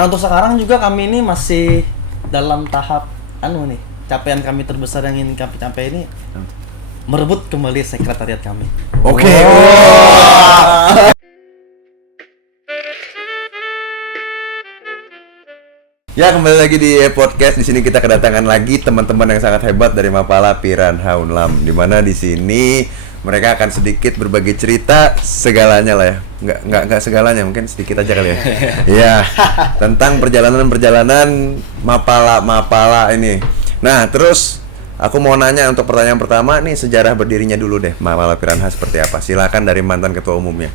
Nah untuk sekarang juga kami ini masih dalam tahap capaian kami terbesar yang ingin kami capai ini merebut kembali sekretariat kami. Oke. Ya, kembali lagi di podcast. Di sini kita kedatangan lagi teman-teman yang sangat hebat dari Mapala Piranha Unlam. Di mana di sini mereka akan sedikit berbagi cerita segalanya lah ya. Enggak segalanya, mungkin sedikit aja kali ya. Iya, tentang perjalanan Mapala ini. Nah, terus aku mau nanya untuk pertanyaan pertama nih, sejarah berdirinya dulu deh. Mapala Piranha seperti apa? Silakan dari mantan ketua umumnya.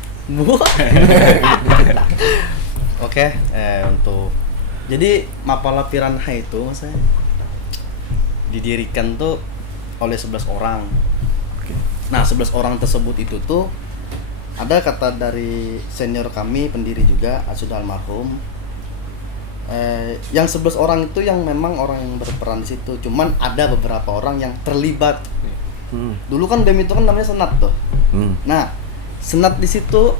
Oke, jadi Mapala Piranha itu maksudnya didirikan tuh oleh 11 orang. Nah, 11 orang tersebut itu tuh ada kata dari senior kami, pendiri juga, sudah almarhum. Yang 11 orang itu yang memang orang yang berperan di situ. Cuman ada beberapa orang yang terlibat. Dulu kan BEM itu kan namanya senat tuh. Nah, senat di situ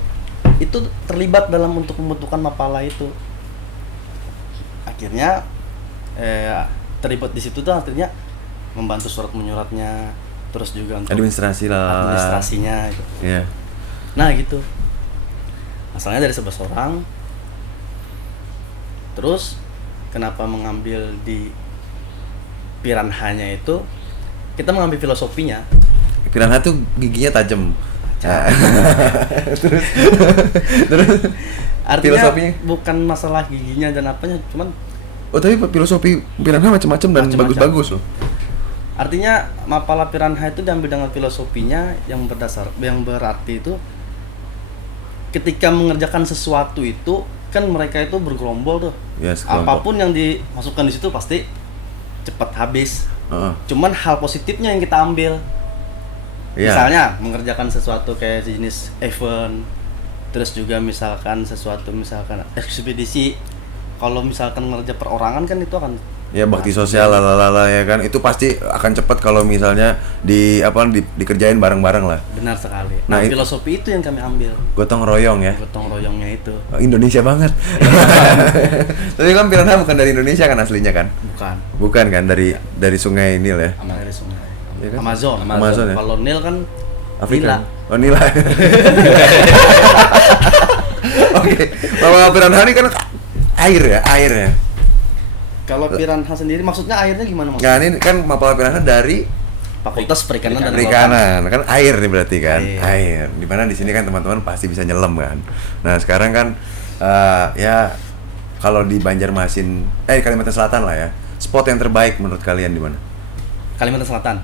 itu terlibat dalam untuk membentukan Mapala itu. Akhirnya terlibat di situ tuh akhirnya membantu surat menyuratnya, terus juga untuk administrasinya gitu. Yeah. Nah gitu, asalnya dari 11 orang. Terus kenapa mengambil di Piranhanya itu, kita mengambil filosofinya. Piranha tuh giginya tajam. Terus Artinya filosofinya bukan masalah giginya dan apanya, cuman tapi filosofi Piranha macam-macam dan bagus-bagus loh. Artinya Mapala Piranha itu diambil dengan filosofinya yang berarti itu ketika mengerjakan sesuatu itu kan mereka itu bergerombol tuh. Yes, apapun yang dimasukkan di situ pasti cepat habis. Cuman hal positifnya yang kita ambil. Misalnya mengerjakan sesuatu kayak jenis event, terus juga misalkan ekspedisi. Kalau misalkan ngerja perorangan kan itu akan bakti sosial lalala ya kan, itu pasti akan cepat kalau misalnya dikerjain bareng-bareng lah. Benar sekali. Nah, filosofi itu yang kami ambil. Gotong royong ya. Gotong royongnya itu. Indonesia banget. Tapi kan Piranha bukan dari Indonesia kan aslinya kan? Bukan kan dari sungai Nil ya? Dari sungai. Ya kan? Amazon ya. Kalau Nil kan Afrika. Nila. Oke. Mapala Piranha ini kan air ya. Kalau Piranha sendiri maksudnya airnya gimana maksudnya? Nah, ini kan Mapala Piranha dari Fakultas Perikanan dan Perikanan. Kan air nih berarti kan. Air. Dimana di sini kan teman-teman pasti bisa nyelam kan. Nah, sekarang kan ya kalau di Banjarmasin Kalimantan Selatan lah ya. Spot yang terbaik menurut kalian di mana? Kalimantan Selatan.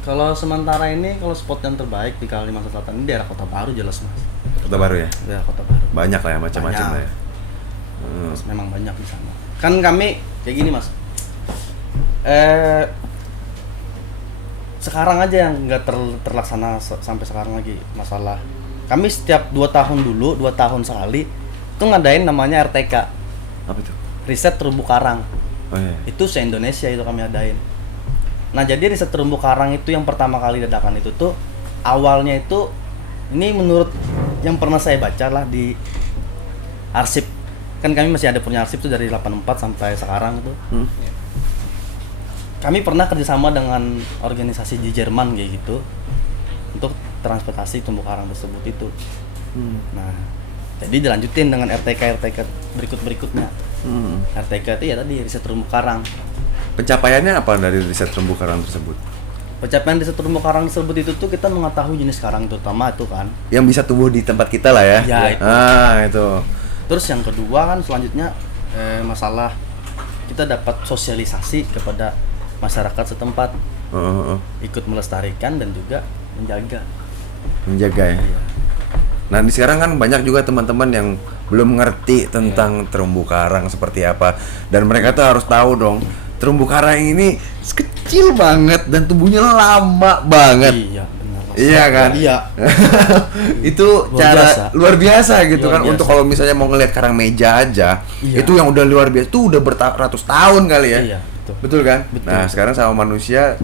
Kalau sementara ini kalau spot yang terbaik di Kalimantan Selatan ini daerah Kota Baru jelas Mas. Kota Baru ya? Daerah Kota Baru. Banyak lah ya, macam-macam lah ya. Memang banyak di sana. Kan kami kayak gini Mas. Sekarang aja yang nggak terlaksana sampai sekarang lagi masalah. Kami setiap 2 tahun sekali itu ngadain namanya RTK. Apa itu? Riset terumbu karang. Oh iya. Itu se-Indonesia itu kami adain. Nah, jadi riset terumbu karang itu yang pertama kali dadakan itu tuh awalnya itu ini menurut yang pernah saya baca lah di arsip. Kan kami masih ada punya arsip tuh dari 84 sampai sekarang tuh. Kami pernah kerjasama dengan organisasi di Jerman kayak gitu untuk transportasi terumbu karang tersebut itu. Nah, jadi dilanjutin dengan RTK berikutnya. RTK itu ya tadi riset terumbu karang. Pencapaiannya apa dari riset terumbu karang tersebut? Pencapaian riset terumbu karang tersebut itu tuh kita mengetahui jenis karang terutama itu kan. Yang bisa tumbuh di tempat kita lah ya. Ya itu. Itu. Terus yang kedua kan selanjutnya masalah kita dapat sosialisasi kepada masyarakat setempat. Ikut melestarikan dan juga menjaga ya. Nah, di sekarang kan banyak juga teman-teman yang belum ngerti tentang terumbu karang seperti apa, dan mereka tuh harus tahu dong, terumbu karang ini kecil banget dan tumbuhnya lama banget. Iya, benar. Iya kan? Iya. Itu luar biasa gitu kan. Untuk kalau misalnya mau ngelihat karang meja aja, itu yang udah luar biasa, itu udah beratus tahun kali ya. Iya. Betul kan? Betul. Nah, sekarang sama manusia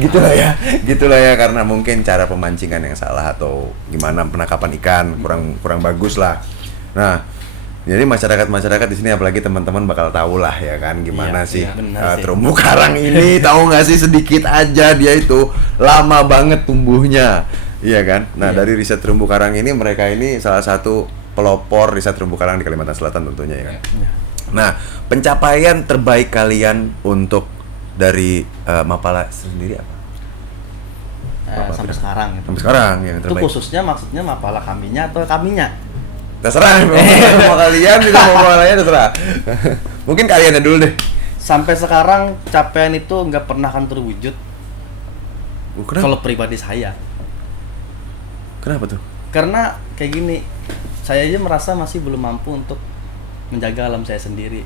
gitulah ya karena mungkin cara pemancingan yang salah atau gimana penangkapan ikan kurang bagus lah. Nah, jadi masyarakat di sini apalagi teman-teman bakal tahu lah ya kan gimana sih terumbu karang ini. Tahu nggak sih sedikit aja dia itu lama banget tumbuhnya, iya kan? Nah dari riset terumbu karang ini mereka ini salah satu pelopor riset terumbu karang di Kalimantan Selatan tentunya ya kan. Nah pencapaian terbaik kalian untuk dari Mapala sendiri apa? Sampai sekarang gitu. Sampai sekarang yang terbaik. Itu khususnya maksudnya Mapala kaminya atau kaminya? Terserah mau kalian juga mau kalian terserah. Mungkin kalian dulu deh. Sampai sekarang capaian itu nggak pernah akan terwujud. Kalau pribadi saya. Kenapa tuh? Karena kayak gini, saya aja merasa masih belum mampu untuk menjaga alam saya sendiri.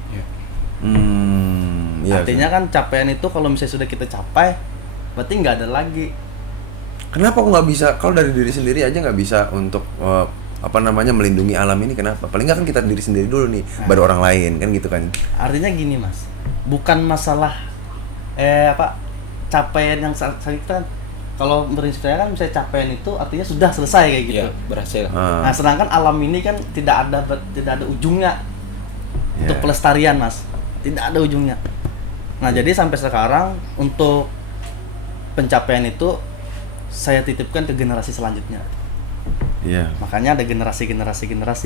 Iya, artinya kan capaian itu kalau misalnya sudah kita capai, berarti nggak ada lagi. Kenapa kok nggak bisa? Kalau dari diri sendiri aja nggak bisa untuk melindungi alam ini, kenapa? Paling nggak kan kita diri sendiri dulu nih, baru orang lain kan gitu kan? Artinya gini mas, bukan masalah capaian yang kita kan, kalau prinsip saya kan misalnya capaian itu artinya sudah selesai kayak gitu. Iya, berhasil. Nah sedangkan alam ini kan tidak ada ujungnya untuk pelestarian mas, tidak ada ujungnya. Nah jadi sampai sekarang untuk pencapaian itu saya titipkan ke generasi selanjutnya. Iya. Makanya ada generasi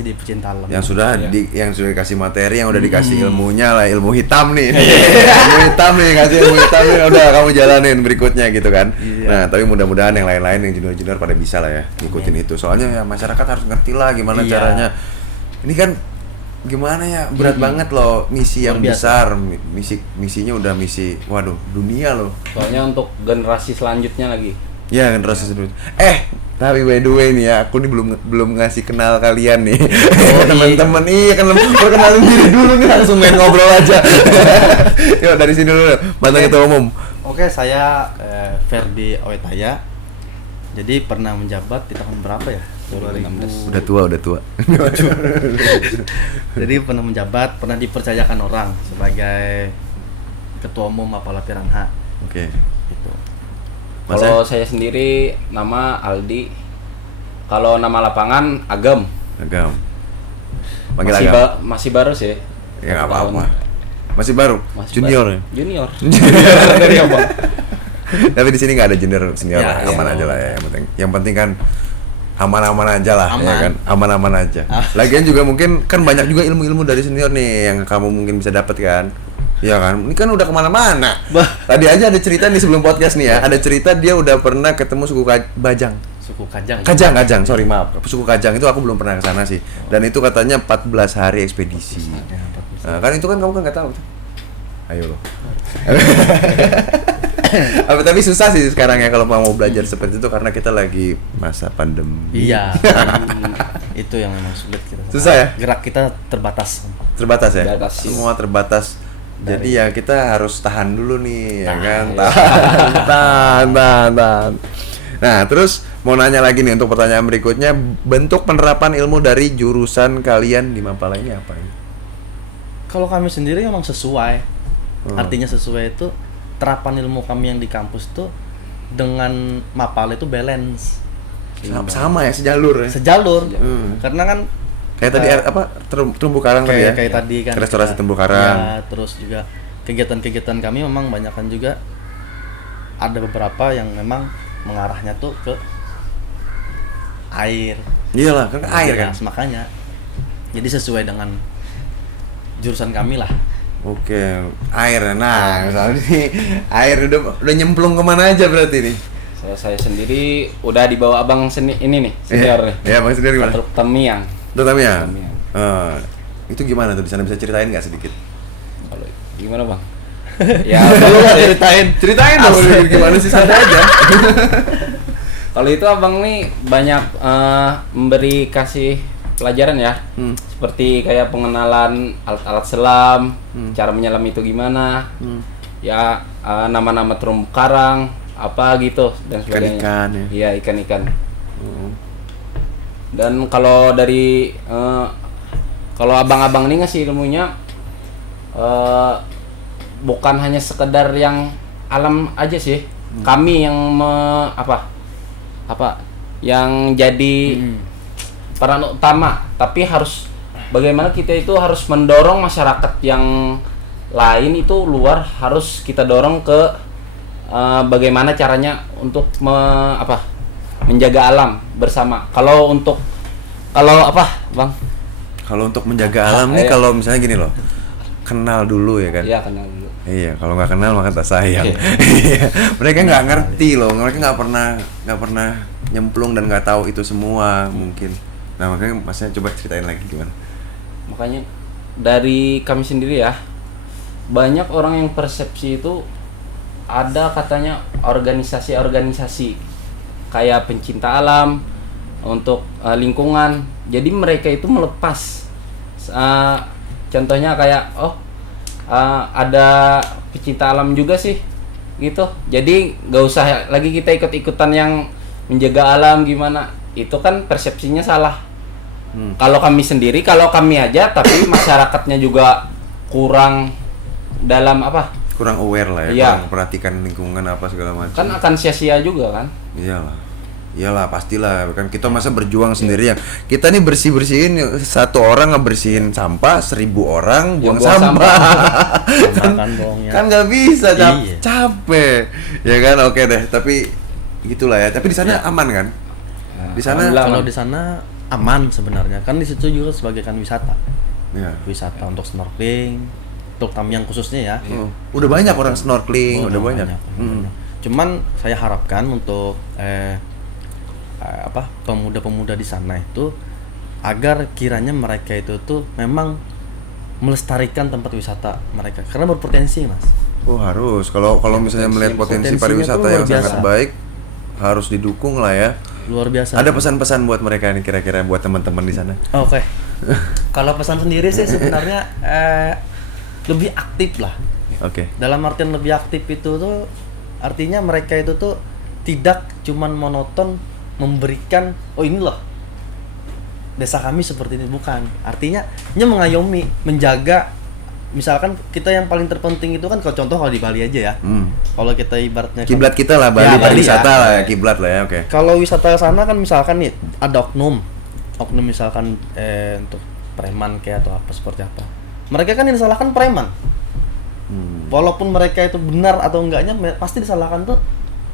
di pecinta alam. Yang sudah yang sudah dikasih materi, yang udah dikasih ilmunya lah, ilmu hitam nih. Ilmu hitam nih, kasih ilmu hitam nih, udah kamu jalanin berikutnya gitu kan. Iya. Nah, tapi mudah-mudahan yang lain-lain yang junior-junior pada bisa lah ya ngikutin itu. Soalnya ya masyarakat harus ngerti lah gimana caranya. Ini kan gimana ya, berat banget loh, misi yang besar, misinya udah misi dunia loh. Soalnya untuk generasi selanjutnya lagi. Ya generasi selanjutnya. Tapi by the way nih ya, aku nih belum ngasih kenal kalian nih. Teman-teman, kan perkenalin diri dulu nih, langsung main ngobrol aja. Yuk dari sini dulu, mantan ketua umum. Oke, saya Ferdi Awetaya. Jadi pernah menjabat di tahun berapa ya? 2016. Udah tua. Jadi pernah menjabat, pernah dipercayakan orang sebagai ketua umum Mapala Piranha. Oke. Gitu. Kalau saya sendiri nama Aldi. Kalau nama lapangan Agam. Panggil Agam. Masih baru sih. Ya nggak apa-apa. Masih baru. Junior. Junior. Dari apa? Tapi di sini nggak ada junior senior, aman aja lah ya. Yang penting kan aman-aman aja lah, ya kan? Aman-aman aja. Lagian juga mungkin kan banyak juga ilmu-ilmu dari senior nih yang kamu mungkin bisa dapat kan. Iya kan, ini kan udah kemana-mana. Tadi aja ada cerita nih sebelum podcast nih ya. Ada cerita dia udah pernah ketemu suku Bajang. Suku Kajang. Kajang, sorry maaf. Suku Kajang itu aku belum pernah ke sana sih. Dan itu katanya 14 hari ekspedisi. Nah, kan itu kan kamu kan nggak tahu. Ayo loh. Tapi susah sih sekarang ya kalau mau belajar seperti itu karena kita lagi masa pandemi. Iya. Itu yang memang sulit kita. Susah ya? Gerak kita terbatas. Terbatas ya? Semua terbatas. Jadi ya kita harus tahan dulu nih, ya kan? Tahan. Nah, terus mau nanya lagi nih untuk pertanyaan berikutnya, bentuk penerapan ilmu dari jurusan kalian di Mapala ini apa ya? Kalau kami sendiri memang sesuai. Artinya sesuai itu terapan ilmu kami yang di kampus tuh dengan Mapala itu balance. Sama ya, sejalur ya? Sejalur. Karena kan kayak tadi terumbu karang tadi ya? Kayak tadi kan restorasi terumbu karang. Ya, terus juga kegiatan-kegiatan kami memang banyakkan juga ada beberapa yang memang mengarahnya tuh ke air. Iyalah, kan air kan. Makanya jadi sesuai dengan jurusan kami lah. Oke, air. Nah, misalnya nih air udah nyemplung kemana aja berarti nih? Saya sendiri udah dibawa abang ini nih, senior nih. Iya, abang sendiri gimana? Tamiang. Tamiang. Itu gimana tuh di sana, bisa ceritain nggak sedikit? Kalau gimana bang? Ya, ceritain dong gimana sih, santai aja. Kalau itu abang nih banyak memberi kasih pelajaran ya, seperti kayak pengenalan alat-alat selam, cara menyelam itu gimana, ya nama-nama terumbu karang, apa gitu dan sebagainya. Ikan-ikan ya. Iya, ikan-ikan. Dan kalau dari kalau abang-abang ini ngasih ilmunya bukan hanya sekedar yang alam aja sih. Kami yang yang jadi peran utama, tapi harus bagaimana kita itu harus mendorong masyarakat yang lain itu luar, harus kita dorong ke bagaimana caranya untuk menjaga alam bersama. Kalau apa, Bang? Kalau untuk menjaga alam nih, kalau misalnya gini loh, kenal dulu ya kan? Iya, kenal dulu. Iya, kalau nggak kenal maka tak sayang. Iya. Mereka nggak ngerti loh, mereka nggak pernah nyemplung dan nggak tahu itu semua mungkin. Nah makanya masnya coba ceritain lagi gimana? Makanya dari kami sendiri ya, banyak orang yang persepsi itu ada katanya organisasi-organisasi kayak pencinta alam untuk lingkungan. Jadi mereka itu melepas contohnya kayak ada pecinta alam juga sih gitu. Jadi nggak usah lagi kita ikut-ikutan yang menjaga alam gimana. Itu kan persepsinya salah. Kalau kami sendiri, kalau kami aja, tapi masyarakatnya juga kurang dalam kurang aware lah ya, iya. kurang perhatikan lingkungan apa segala macam. Kan akan sia-sia juga kan. Iyalah pastilah kan kita masa berjuang sendirian. Kita nih bersihin satu orang ngebersihin sampah, 1000 orang buang sampah. Kan nggak bisa, capek. Ya kan, oke deh. Tapi gitulah ya. Tapi di sana aman kan? Di sana kalau di sana aman sebenarnya. Kan di situ juga sebagai kan wisata. Ya. Wisata untuk snorkeling, untuk Tamiang khususnya ya. Udah banyak orang snorkeling, udah banyak. Cuman saya harapkan untuk pemuda-pemuda di sana itu agar kiranya mereka itu tuh memang melestarikan tempat wisata mereka karena berpotensi, Mas. Oh, harus. Kalau misalnya melihat potensi pariwisata yang sangat baik, harus didukung lah ya. Luar biasa. Ada pesan-pesan buat mereka nih kira-kira buat teman-teman di sana? Oke. Kalau pesan sendiri sih sebenarnya lebih aktif lah. Oke. Dalam artian lebih aktif itu tuh artinya mereka itu tuh tidak cuman monoton memberikan ini loh desa kami seperti ini, bukan. Artinya mengayomi, menjaga. Misalkan kita yang paling terpenting itu kan kalau di Bali aja ya. Kalau kita ibaratnya kiblat kita lah Bali, ya, wisata ya. lah ya, kiblat lah ya, oke. Kalau wisata ke sana kan misalkan nih ada oknum misalkan untuk preman kayak atau apa seperti apa. Mereka kan yang disalahkan preman. Walaupun mereka itu benar atau enggaknya pasti disalahkan tuh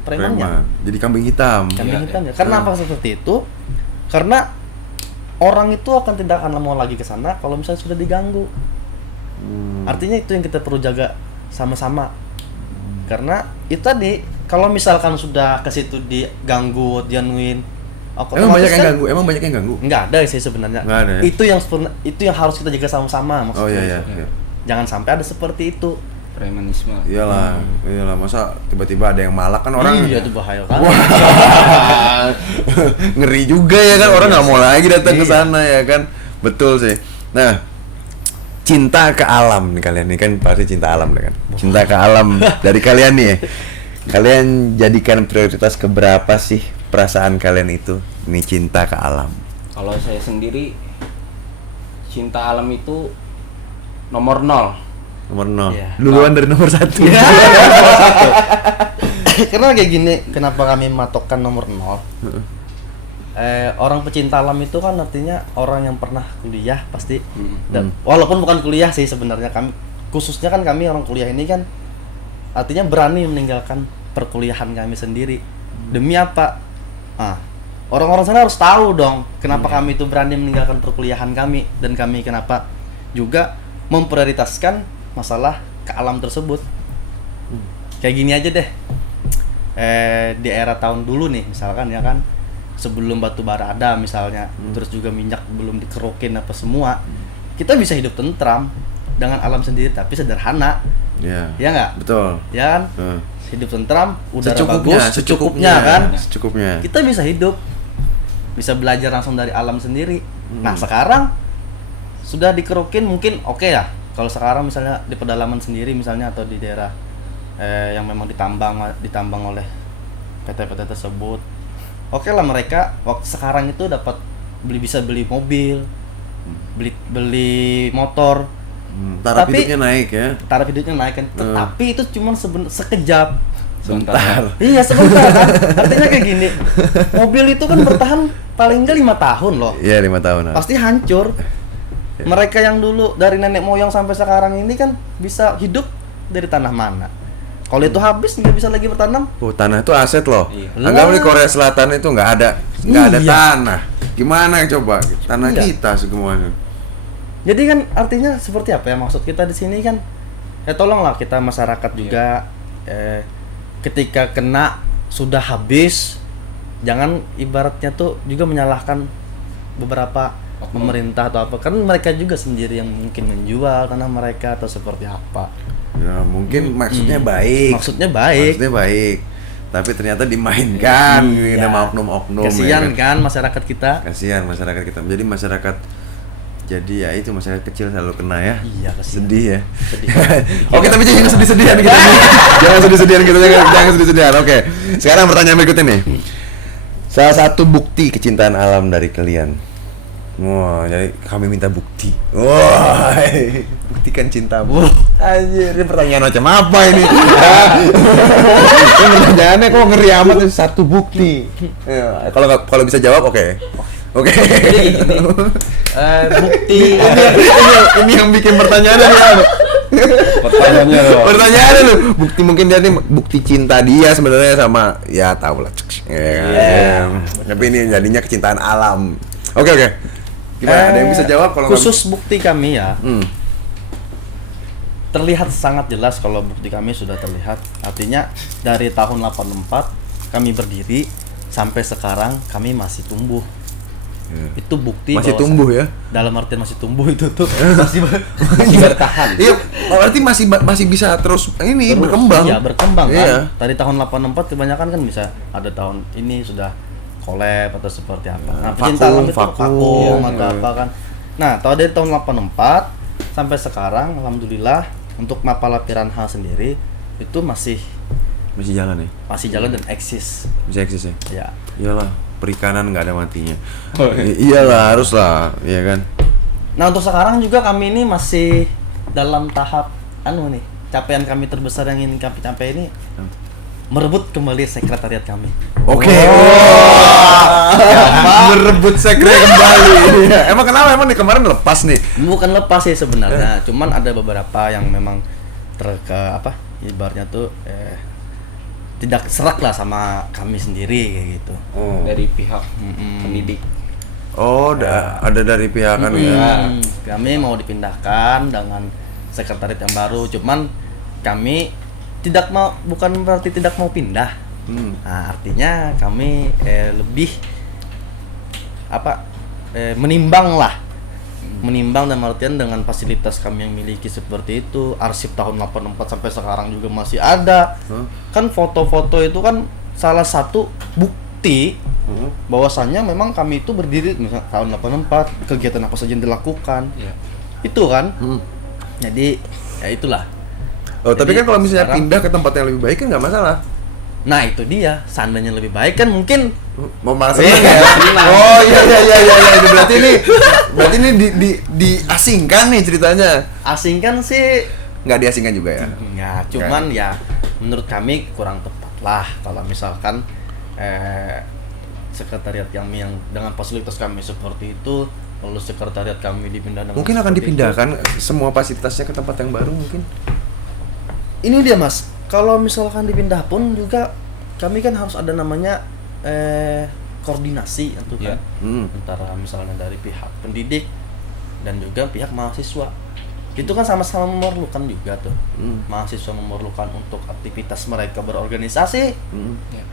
premannya. Jadi kambing hitam. Kambing hitam ya. Karena apa seperti itu? Karena orang itu akan tidak akan mau lagi ke sana kalau misalnya sudah diganggu. Artinya itu yang kita perlu jaga sama-sama. Karena itu tadi kalau misalkan sudah ke situ diganggu, genuine. Emang banyak yang ganggu? Enggak ada sih sebenarnya. Nggak ada ya? Itu yang harus kita jaga sama-sama maksudnya. Oh iya. Jangan sampai ada seperti itu. Premanisme. Iyalah, masa tiba-tiba ada yang malak kan orang. Iya, itu bahaya kan. Ngeri juga ya kan, orang nggak mau lagi datang ke sana ya kan. Betul sih. Nah, cinta ke alam nih kalian nih kan pasti cinta alam kan. Cinta ke alam dari kalian nih. Kalian jadikan prioritas keberapa sih perasaan kalian itu? Ini cinta ke alam. Kalau saya sendiri cinta alam itu nomor 0. Nomor 0. Iya. Duluan dari nomor 1. Karena kayak gini, kenapa kami matokkan nomor 0? Orang pecinta alam itu kan artinya orang yang pernah kuliah pasti. Dan walaupun bukan kuliah sih sebenarnya, kami khususnya kan kami orang kuliah ini kan artinya berani meninggalkan perkuliahan kami sendiri. Demi apa? Orang-orang sana harus tahu dong kenapa kami itu berani meninggalkan perkuliahan kami, dan kami kenapa juga memprioritaskan masalah ke alam tersebut. Kayak gini aja deh. Di era tahun dulu nih misalkan ya kan, sebelum batu bara ada misalnya, terus juga minyak belum dikerokin apa semua, kita bisa hidup tentram dengan alam sendiri tapi sederhana. Iya. Ya nggak? Betul. Ya kan? Hidup tentram, udara secukupnya kan? Secukupnya. Kita bisa hidup, bisa belajar langsung dari alam sendiri. Nah sekarang sudah dikerokin mungkin oke ya. Kalau sekarang misalnya di pedalaman sendiri misalnya atau di daerah yang memang ditambang oleh PT-PT tersebut, oke lah mereka waktu sekarang itu dapat bisa beli mobil, beli motor. Taraf hidupnya naik ya. Taraf hidupnya naik kan. Tetapi itu cuma sekejap. Sebentar. Iya sebentar kan. Artinya kayak gini. Mobil itu kan bertahan paling enggak 5 tahun loh. Iya 5 tahun. Pasti hancur. Mereka yang dulu dari nenek moyang sampai sekarang ini kan bisa hidup dari tanah mana? Kalau itu habis nggak bisa lagi bertanam. Oh, tanah itu aset loh. Iya. Anggap di Korea Selatan itu nggak ada Iya. tanah. Gimana coba? Tanah Iya. kita semuanya. Jadi kan artinya seperti apa ya, maksud kita di sini kan tolonglah kita masyarakat juga ketika kena sudah habis, jangan ibaratnya tuh juga menyalahkan beberapa pemerintah atau apa, kan mereka juga sendiri yang mungkin menjual tanah mereka atau seperti apa. Ya, mungkin maksudnya baik. Maksudnya baik. Maksudnya baik. Tapi ternyata dimainkan Iya. sama oknum-oknum. Kasihan ya kan masyarakat kita. Kasihan masyarakat kita. Jadi masyarakat ya itu masyarakat kecil selalu kena ya. Iya, kasihan. Sedih ya. Sedih. Oke, tapi jangan sedih-sedihan kita. Jangan sedih-sedihan kita, jangan sedih-sedihan. Oke. Sekarang pertanyaan berikutnya nih. Salah satu bukti kecintaan alam dari kalian. Wah, jadi kami minta bukti. Wah, buktikan cintamu. Anjir, ini pertanyaan macam apa ini? Ini pertanyaannya kok ngeri amat nih, satu bukti. Ya, kalau bisa jawab oke. Oke. Bukti Ini yang bikin pertanyaannya nih. Pertanyaannya loh. Pertanyaannya lu, bukti mungkin dia nih bukti cinta dia sebenarnya sama ya tahu lah. Tapi ini jadinya kecintaan alam. Oke. Gimana? Ada yang bisa jawab kalau khusus bukti kami ya. Hmm. Terlihat sangat jelas kalau bukti kami sudah terlihat. Artinya dari tahun 84 kami berdiri sampai sekarang kami masih tumbuh. Itu bukti Masih bahwa tumbuh ya? dalam artian masih tumbuh itu tuh masih Bertahan. Iya, berarti masih bisa terus ini terus, berkembang. iya, berkembang kan. Iya. Dari tahun 84 kebanyakan kan bisa ada tahun ini sudah collab atau seperti apa. Nah, pecinta alam itu vakum atau apa kan. Nah, dari tahun 84 sampai sekarang alhamdulillah untuk Mapala Piranha sendiri itu masih jalan ya? jalan dan eksis. Bisa eksis ya? Ya. Iyalah, perikanan nggak ada matinya. Oh, Iyalah, haruslah, iya kan? Nah, untuk sekarang juga kami ini masih dalam tahap capaian kami terbesar yang ingin kami capai ini merebut kembali sekretariat kami. Oke. Merebut sekre kembali. Emang kenapa? Emang nih kemarin lepas nih. Bukan lepas sih sebenarnya, cuman ada beberapa yang memang ibaratnya tuh tidak serak lah sama kami sendiri kayak gitu. Oh. Dari pihak pendidik. Oh, ada dari pihak kan ya. Kami mau dipindahkan dengan sekretariat yang baru, cuman kami bukan berarti tidak mau pindah. Nah, artinya kami lebih menimbang dan artian dengan fasilitas kami yang miliki seperti itu, arsip tahun 84 sampai sekarang juga masih ada. Kan foto-foto itu kan salah satu bukti bahwasannya memang kami itu berdiri misalnya tahun 84, kegiatan apa saja yang dilakukan. Iya. Itu kan. Jadi ya itulah. Oh, tapi Jadi, kan kalau misalnya sekarang- pindah ke tempat yang lebih baik kan nggak masalah. Nah, itu dia. Seandainya lebih baik kan mungkin Mau malah senang ya? Oh iya. Berarti ini diasingkan nih ceritanya. asingkan sih Nggak diasingkan juga ya? enggak, cuman ya menurut kami kurang tepat lah kalau misalkan sekretariat kami yang dengan fasilitas kami seperti itu, lalu sekretariat kami dipindah dengan Mungkin akan seperti dipindahkan semua fasilitasnya ke tempat yang baru mungkin. Ini dia Mas, kalau misalkan dipindah pun juga kami kan harus ada namanya koordinasi itu kan antara misalnya dari pihak pendidik dan juga pihak mahasiswa. Itu kan sama-sama memerlukan juga tuh. Mahasiswa memerlukan untuk aktivitas mereka berorganisasi.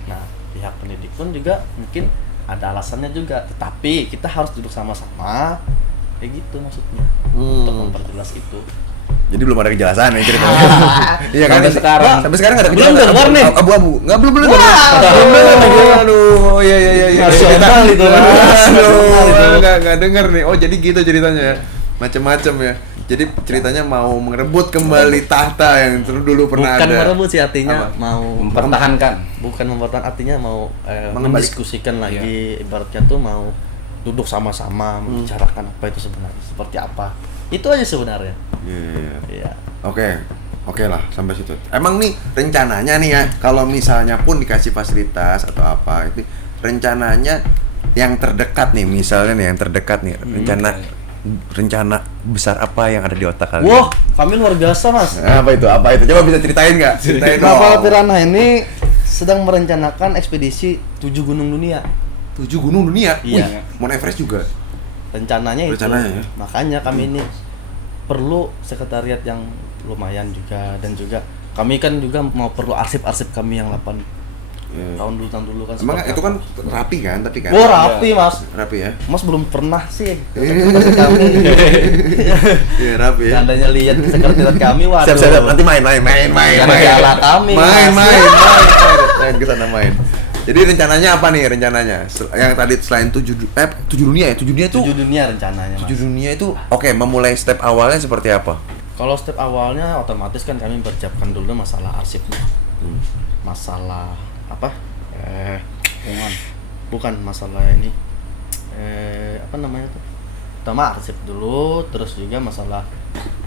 Nah, pihak pendidik pun juga mungkin ada alasannya juga, tetapi kita harus duduk sama-sama kayak gitu maksudnya untuk memperjelas itu. Jadi belum ada kejelasan nih ceritanya. Iya kan? Sampai sekarang. Sampai sekarang nggak ada Belum kejelasan. dengar nih. Abu-abu. Belum dengar. Wah. Aduh. Oh iya. Nasional itu, Mas. Aduh. Nggak dengar nih. Oh jadi gitu ceritanya ya. Macam-macam ya. Jadi ceritanya mau merebut kembali tahta yang dulu pernah Bukan ada. merebut sih, artinya Apa? mau Mempertahankan. bukan mempertahankan, artinya mau Mengembalikan. mendiskusikan lagi, ibaratnya tuh mau duduk sama-sama membicarakan apa itu sebenarnya, seperti apa. Itu aja sebenarnya. Iya. Iya. Oke lah sampai situ. Emang nih rencananya nih ya, kalau misalnya pun dikasih fasilitas atau apa itu rencananya yang terdekat nih, misalnya nih yang terdekat nih rencana rencana besar apa yang ada di otak kalian? Wah, kami luar biasa mas. Apa itu? Apa itu? Coba bisa ceritain nggak? Ceritain dong. Mapala Piranha ini sedang merencanakan ekspedisi 7 gunung dunia. 7 gunung dunia? Iya. Wih, Mount Everest juga? Rencananya itu. Ya? Makanya kami ini perlu sekretariat yang lumayan juga, dan juga kami kan juga mau perlu arsip-arsip kami yang 8 tahun dulu kan. Emang itu kan rapi kan, tapi kan? Oh rapi mas. Rapi ya? Mas belum pernah sih sekretariat kami. Iya rapi ya. Seandainya lihat sekretariat kami, waduh. Siap, nanti main. Jangan salah kami. Main ke sana main. Jadi rencananya apa nih rencananya? Yang tadi selain 7 dunia ya? 7 dunia itu? 7 dunia rencananya mas. 7 dunia itu oke, memulai step awalnya seperti apa? Kalau step awalnya otomatis kan kami persiapkan dulu masalah arsipnya. Masalah apa? Bukan masalah ini. Apa namanya tuh? Pertama arsip dulu, terus juga masalah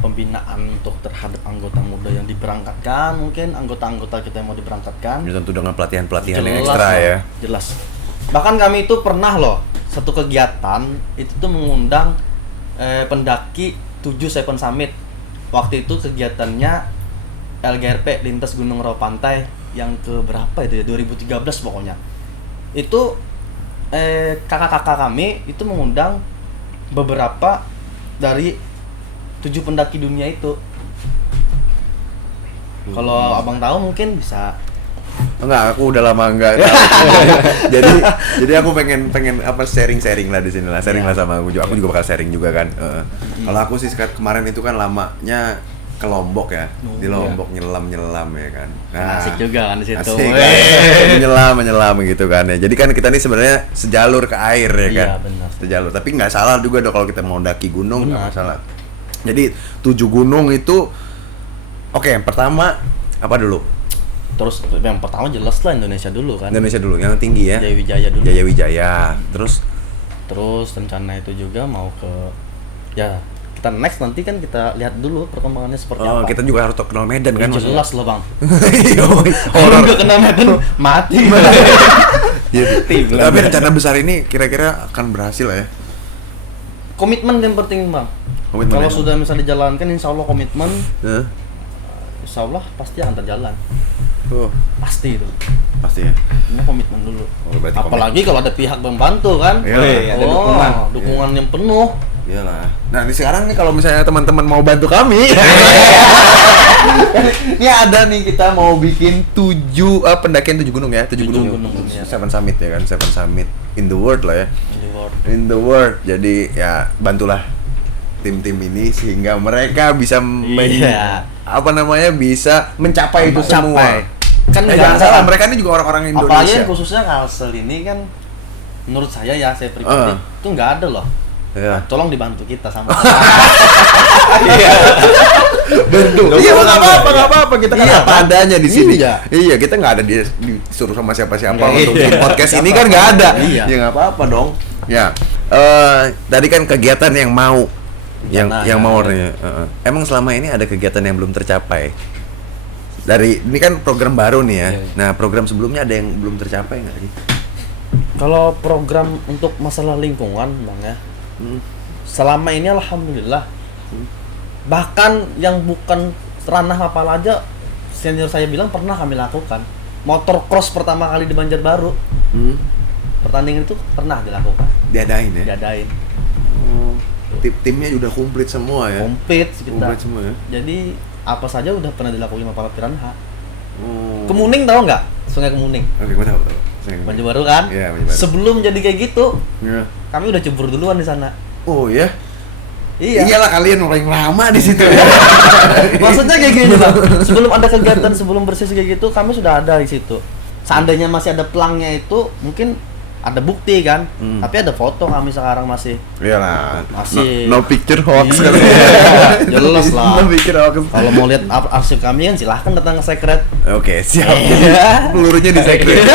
pembinaan untuk terhadap anggota muda yang diberangkatkan, mungkin anggota-anggota kita yang mau diberangkatkan. Ini tentu dengan pelatihan-pelatihan yang Jelas, ekstra ya. Jelas. Bahkan kami itu pernah loh satu kegiatan itu tuh mengundang pendaki 7 Seven Summit. Waktu itu kegiatannya LGRP Lintas Gunung Rawa Pantai yang ke berapa itu ya, 2013 pokoknya. Itu kakak-kakak kami itu mengundang beberapa dari 7 pendaki dunia itu. Kalau abang tahu mungkin bisa. Enggak, aku udah lama enggak tahu. jadi aku pengen apa sharing lah di sini lah. Sharing lah sama aku juga. Aku juga bakal sharing juga kan. Kalau aku sih kemarin itu kan lamanya ke Lombok ya. Di Lombok nyelam ya kan. Nah, Asik juga kan di situ. Asik kan? menyelam gitu kan ya. Jadi kan kita ini sebenarnya sejalur ke air ya kan. Iya, benar. Sejalur. Tapi nggak salah juga dong kalau kita mau daki gunung, nggak masalah. Jadi 7 gunung itu oke, yang pertama apa dulu? Terus yang pertama jelas lah Indonesia dulu kan. Indonesia dulu, yang tinggi ya. Jayawijaya dulu. Jayawijaya. Terus Rencana itu juga mau ke ya kita next nanti kan kita lihat dulu perkembangannya seperti apa. kita juga harus kenal Medan kan. Jelas loh bang. Horor. Kalau kenal Medan mati. Tapi rencana besar ini kira-kira akan berhasil ya. Komitmen yang penting bang. Kalau sudah misalnya dijalankan, insya Allah komitmen. Insya Allah pasti akan terjalan. Pasti itu. Pasti ya. Ini komitmen dulu. Apalagi kalau ada pihak membantu kan. Ada dukungan yang penuh. Iyalah. Nah, ini sekarang nih kalau misalnya teman-teman mau bantu kami. Ini ada nih kita mau bikin 7 pendakian 7 gunung ya, 7 gunung. Seven Summit ya kan, Seven Summit in the world lah ya. In the world. Jadi ya bantulah tim-tim ini sehingga mereka bisa bisa mencapai itu semua. Kan jangan salah, mereka ini juga orang-orang Indonesia. Apalagi khususnya Kalsel ini kan menurut saya pribadi itu nggak ada loh. Iya. Tolong dibantu kita sama. Bentuk. Iya, nggak apa-apa. Kita kan apa adanya di sini. Iya, kita nggak ada disuruh sama siapa-siapa untuk bikin podcast ini kan nggak ada. Iya, nggak apa-apa dong. Ya, tadi kan kegiatan yang mau, yang mau nih. Emang selama ini ada kegiatan yang belum tercapai. Ini kan program baru nih ya. Nah, program sebelumnya ada yang belum tercapai nggak sih? Kalau program untuk masalah lingkungan, bang ya. Selama ini alhamdulillah. Bahkan yang bukan ranah Mapala aja, senior saya bilang pernah kami lakukan. Motor cross pertama kali di Banjarbaru. Pertandingan itu pernah dilakukan. Diadain ya? Diadain. Timnya udah komplit semua ya? Komplit kita. Komplit semua ya? Jadi apa saja udah pernah dilakukan Mapala Piranha. Kemuning tahu nggak? Sungai Kemuning. Oke, gua tahu. Banjarbaru kan? Iya, Banjarbaru. Sebelum jadi kayak gitu, kami udah cebur duluan di sana. Oh ya? Iya. Iyalah, kalian orang yang lama di situ. Maksudnya kayak gini bang. Sebelum ada kegiatan, sebelum bersih kayak gitu, kami sudah ada di situ. Seandainya masih ada pelangnya itu, mungkin ada bukti kan. Tapi ada foto kami sekarang masih. Iyalah. Masih. No picture hoax. Jelas lah. No picture hoax. Kalau mau lihat arsip kami kan silahkan datang ke Secret. Oke, siap. Pelurunya di Secret.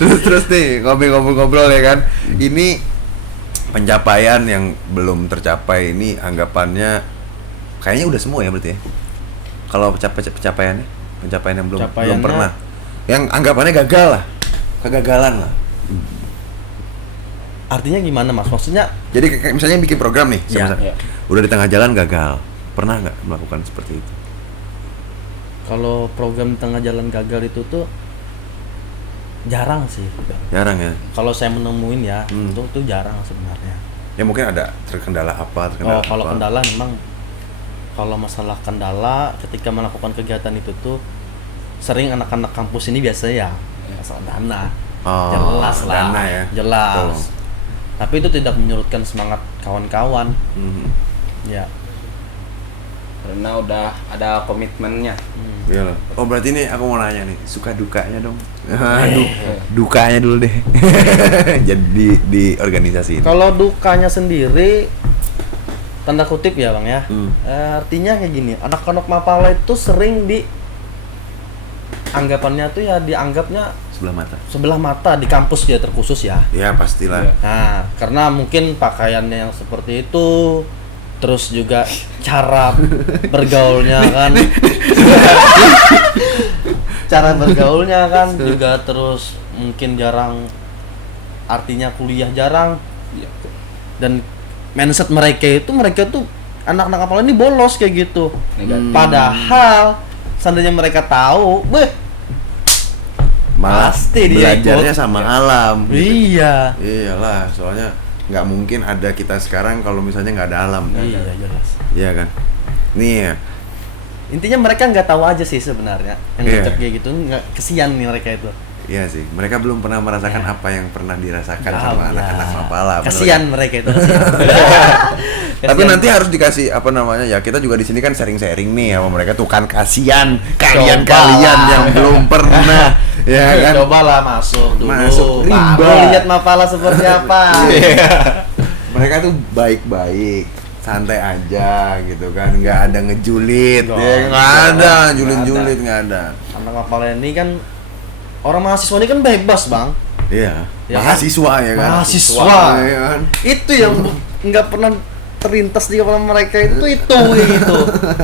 Terus nih ngobrol ya kan. Ini pencapaian yang belum tercapai ini anggapannya kayaknya udah semua ya berarti ya. Kalau pencapaian yang belum pernah. Yang anggapannya gagal lah. Kegagalan lah. Artinya gimana Mas? Maksudnya Jadi kayak misalnya bikin program nih, Iya. Iya. udah di tengah jalan gagal. Pernah nggak melakukan seperti itu? kalau program di tengah jalan gagal itu tuh jarang sih. Jarang ya. Kalau saya menemuin ya, itu jarang sebenarnya. Ya mungkin ada terkendala apa, terkendala Kalau apa. kendala memang kalau masalah kendala ketika melakukan kegiatan itu tuh sering anak-anak kampus ini biasanya ya masalah dana. Oh, Jelas lah. dana ya. Jelas. Betul. Tapi itu tidak menyurutkan semangat kawan-kawan. Mhm. Ya. Karena udah ada komitmennya. Iya loh. Oh berarti nih aku mau nanya nih, suka dukanya dong. Dukanya dulu deh. Jadi di organisasi ini. Kalau dukanya sendiri tanda kutip ya Bang ya. Artinya kayak gini, anak-anak Mapala itu sering anggapannya tuh ya dianggapnya sebelah mata di kampus dia terkhusus ya. Ya pastilah. Iya. Nah, karena mungkin pakaiannya yang seperti itu, terus juga cara bergaulnya kan, cara bergaulnya kan juga, terus mungkin jarang, artinya kuliah jarang, Iya. dan mindset mereka tuh anak-anak apalagi ini bolos kayak gitu. Negatif. Padahal seandainya mereka tahu, Malah pasti dia belajarnya ikut. sama alam. Gitu. Iya. Iyalah, soalnya nggak mungkin ada kita sekarang kalau misalnya nggak ada alam. Iya jelas. Iya kan. Nih ya. Intinya mereka nggak tahu aja sih sebenarnya yang Iya. ngecek kayak gitu, nggak kesian nih mereka itu. Iya sih. Mereka belum pernah merasakan apa yang pernah dirasakan Ya, sama ya. anak-anak Mapala. bener Kesian kan? mereka itu. Kesian. Tapi Kesian. nanti harus dikasih apa namanya ya, kita juga di sini kan sharing-sharing nih sama mereka tuh kan, kasihan kalian-kalian Cobalah. yang belum pernah ya kan. Cobalah masuk dulu. Masuk rimba. Baru lihat Mapala seperti apa. Mereka tuh baik-baik, santai aja gitu kan, nggak ada ngejulit, Nggak, ya nggak nggak ada, ada. julid-julid nggak ada. Anak Mapala ini kan orang mahasiswa ini kan bebas Bang. Iya, Ya kan? mahasiswa ya kan. Mahasiswa. Ya kan? Itu yang nggak pernah terlintas di kepala mereka itu gitu.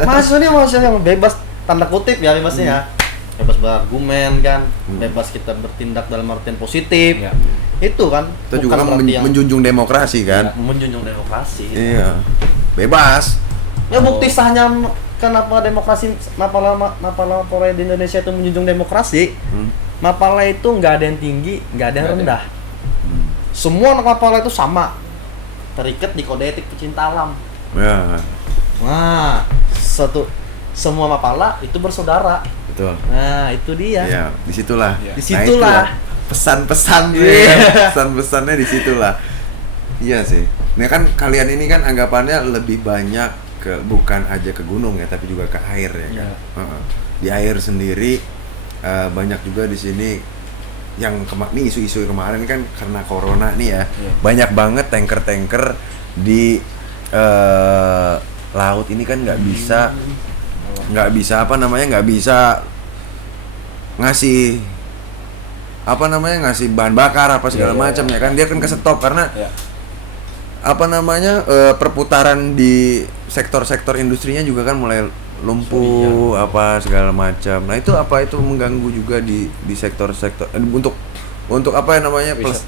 Mahasiswa ini mahasiswa yang bebas, tanda kutip ya bebasnya ya. Bebas berargumen kan, bebas kita bertindak dalam artian positif. Iya. Itu kan. Kita juga kan berarti yang menjunjung demokrasi kan. menjunjung demokrasi. Iya, bebas. Ya bukti sahnya kenapa demokrasi Mapala di Indonesia itu menjunjung demokrasi. Mapala itu nggak ada yang tinggi, nggak ada yang rendah. Semua anak Mapala itu sama, terikat di kode etik pecinta alam. Ya, Nah, semua Mapala itu bersaudara. betul. Nah, itu dia. Ya, disitulah. Iya. Disitulah. Pesan-pesannya, Iya. pesan-pesannya disitulah. Iya sih. Nah kan kalian ini kan anggapannya lebih banyak bukan aja ke gunung ya, tapi juga ke air ya kan. Iya. Heeh. Di air sendiri banyak juga di sini yang nih isu-isu kemarin kan karena corona nih ya. Iya. Banyak banget tanker-tanker di laut ini kan nggak bisa nggak bisa ngasih ngasih bahan bakar apa segala Iya, macam iya. ya kan, dia kan kesetop karena Iya. perputaran di sektor-sektor industrinya juga kan mulai lumpuh apa segala macam. Nah itu itu mengganggu juga di sektor-sektor untuk apa namanya plus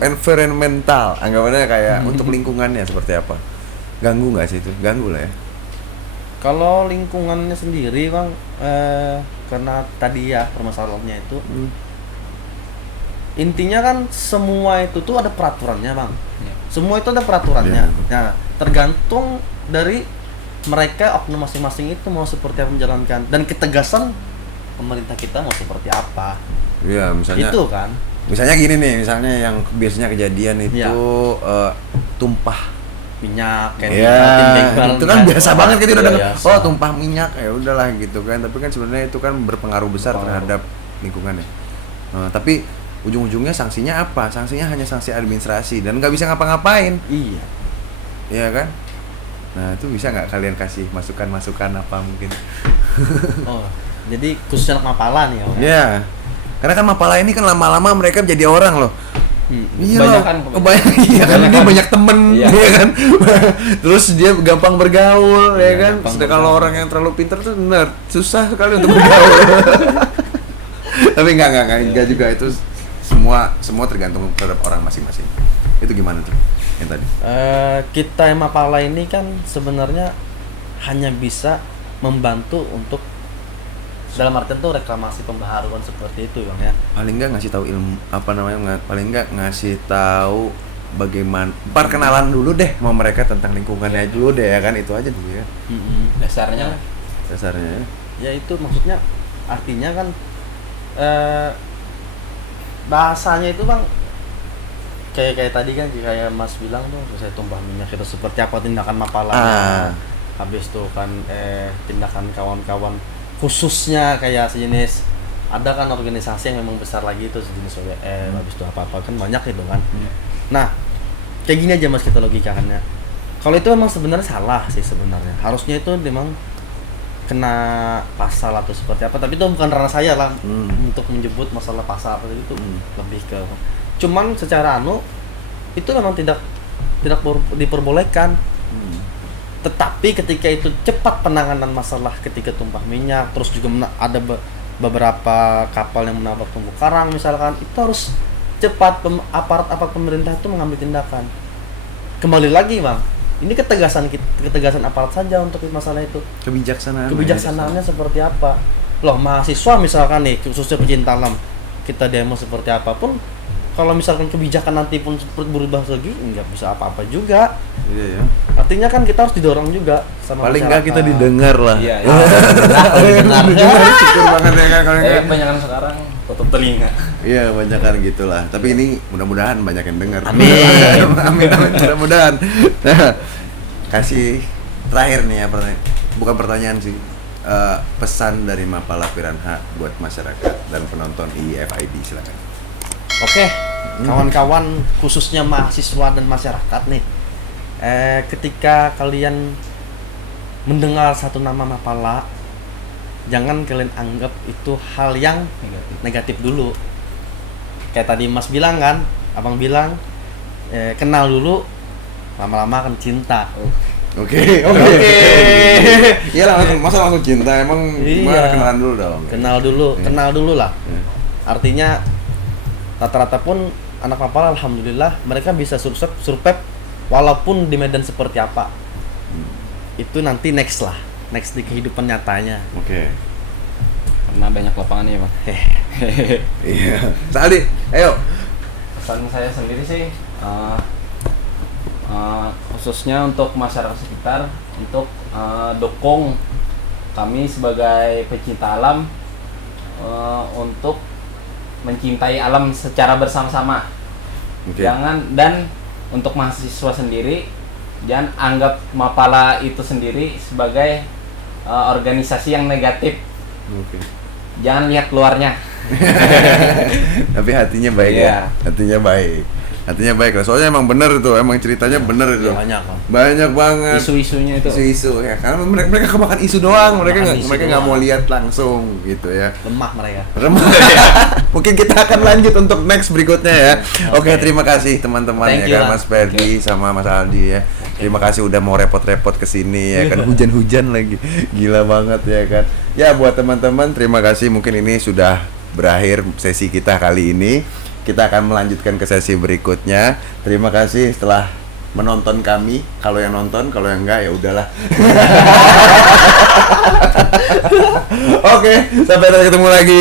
environmental anggapannya kayak untuk lingkungannya seperti apa, ganggu nggak sih itu? Ganggu lah ya. Kalau lingkungannya sendiri Bang, karena tadi ya permasalahannya itu intinya kan semua itu tuh ada peraturannya Bang. Iya. Semua itu ada peraturannya. Iya. Nah, tergantung dari mereka oknum masing-masing itu mau seperti apa menjalankan, dan ketegasan pemerintah kita mau seperti apa. Iya, misalnya Itu kan. misalnya gini nih, misalnya yang biasanya kejadian itu Iya. tumpah. Minyak kayak Iya, timbal, itu kan biasa banget kita udah Iya, denger, biasa. oh tumpah minyak ya udahlah gitu kan, tapi kan sebenarnya itu kan berpengaruh besar terhadap lingkungan ya. Tapi ujung-ujungnya sanksinya apa? Sanksinya hanya sanksi administrasi dan nggak bisa ngapa-ngapain, Iya. iya kan? Nah itu bisa nggak kalian kasih masukan-masukan apa mungkin? Oh, jadi khususnya anak Mapala nih Bang. Ya, karena kan Mapala ini kan lama-lama mereka jadi orang loh. Iya loh, Kebanyakan. iya kan dia banyak temen, Iya. ya kan. Terus dia gampang bergaul, ya Iya, kan. gampang Sedangkan kalau bergaul. orang yang terlalu pintar tuh nerd, susah sekali untuk bergaul. Tapi enggak juga itu semua tergantung terhadap orang masing-masing. Itu gimana tuh yang tadi? Kita yang Mapala ini kan sebenarnya hanya bisa membantu untuk dalam artian tuh reklamasi pembaharuan seperti itu Bang ya. Paling nggak ngasih tahu ilmu paling nggak ngasih tahu bagaimana perkenalan dulu deh sama mereka tentang lingkungannya dulu deh ya kan, itu aja dulu ya. Dasarnya Ya itu maksudnya artinya kan bahasanya itu Bang kayak tadi kan kayak Mas bilang tuh saya tumpah minyak itu seperti apa tindakan Mapala. Habis tuh kan tindakan kawan-kawan khususnya kayak sejenis ada kan organisasi yang memang besar lagi itu sejenis OWM, habis itu apa-apa kan banyak itu kan. Nah, kayak gini aja Mas kita logikakannya. Kalau itu memang sebenarnya salah sih sebenarnya. Harusnya itu memang kena pasal atau seperti apa, tapi itu bukan ranah saya lah untuk menyebut masalah pasal itu lebih ke cuman secara itu memang tidak diperbolehkan. Tetapi ketika itu cepat penanganan masalah ketika tumpah minyak, terus juga ada beberapa kapal yang menabrak terumbu karang misalkan, itu harus cepat aparat pemerintah itu mengambil tindakan. Kembali lagi Bang, ini ketegasan aparat saja untuk masalah itu. Kebijaksanaannya seperti apa? Loh, mahasiswa misalkan nih, khususnya pecinta alam, kita demo seperti apapun, kalau misalkan kebijakan nanti pun berubah lagi, nggak bisa apa-apa juga. Iya ya. Artinya kan kita harus didorong juga sama paling masyarakat. nggak kita didengar lah. Iya. Syukur banget ya kan kalau nggak. Kebanyakan sekarang tutup telinga. Iya, banyak kan gitulah. Tapi ini mudah-mudahan banyak yang dengar. Amin. Amin. Mudah-mudahan. Nah, kasih terakhir nih ya bukan pertanyaan sih. Pesan dari Mapala Piranha buat masyarakat dan penonton IFID, silakan. Oke, kawan-kawan khususnya mahasiswa dan masyarakat nih, ketika kalian mendengar satu nama Mapala, jangan kalian anggap itu hal yang negatif dulu. Kayak tadi Mas bilang kan, Abang bilang, kenal dulu, lama-lama akan cinta. Oke. Iya lah, masa langsung cinta, emang gimana kenalan dulu dong. Kenal dulu lah. Artinya rata-rata pun anak Mapala alhamdulillah mereka bisa survive walaupun di medan seperti apa. Itu nanti next di kehidupan nyatanya. Oke. Karena banyak lapangan ya Bang. Iya. Saldi, ayo. Pesan saya sendiri sih khususnya untuk masyarakat sekitar, untuk dukung kami sebagai pecinta alam untuk mencintai alam secara bersama-sama. Jangan, dan untuk mahasiswa sendiri jangan anggap Mapala itu sendiri sebagai organisasi yang negatif. Jangan lihat luarnya. Tapi hatinya baik ya. Hatinya baik lah. Soalnya emang bener itu, emang ceritanya bener itu. Banyak banget. Isu-isunya itu. Isu ya. Karena mereka kemakan isu doang. Mereka nggak mau lihat langsung gitu ya. Lemah mereka. Mungkin kita akan lanjut untuk next berikutnya ya. Oke, terima kasih teman-teman ya kan, Mas Ferdi sama Mas Aldi ya. Terima kasih udah mau repot-repot kesini ya kan, hujan-hujan lagi. Gila banget ya kan. Ya buat teman-teman terima kasih, mungkin ini sudah berakhir sesi kita kali ini. Kita akan melanjutkan ke sesi berikutnya. Terima kasih setelah menonton kami. Kalau yang nonton, kalau yang enggak ya udahlah. Oke, sampai ketemu lagi.